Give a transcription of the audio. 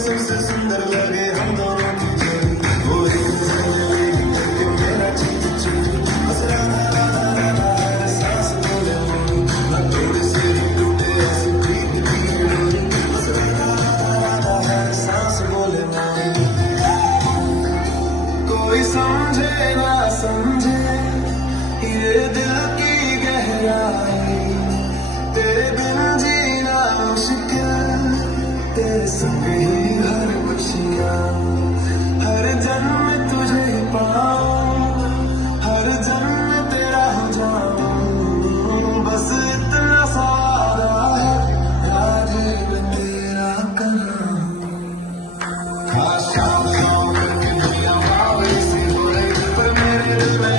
सबसे सुंदर लगे हम दोनों की जोड़ी, वो एक जिंदगी करके मेरा चीज चोरी, बस राधा राधा राधा हर सांस बोले मोरी, ना थोड़ी सी भी टूटे ऐसी प्रीत की डोरी, बस राधा राधा राधा हर सांस बोले मोरी। कोई समझे ना समझे ये दिल की गहराई, तेरे बिन जीना मुश्किल, तेरे संग ही हर खुशियाँ, हर जन्म तुझे पाऊं, हर जन्म तेरा हो जाऊं, बस इतना सा वादा है, राधे मैं तेरा करूं। हाँ शाम को दुनिया बावली सी हो रही, पर मेरे दिल में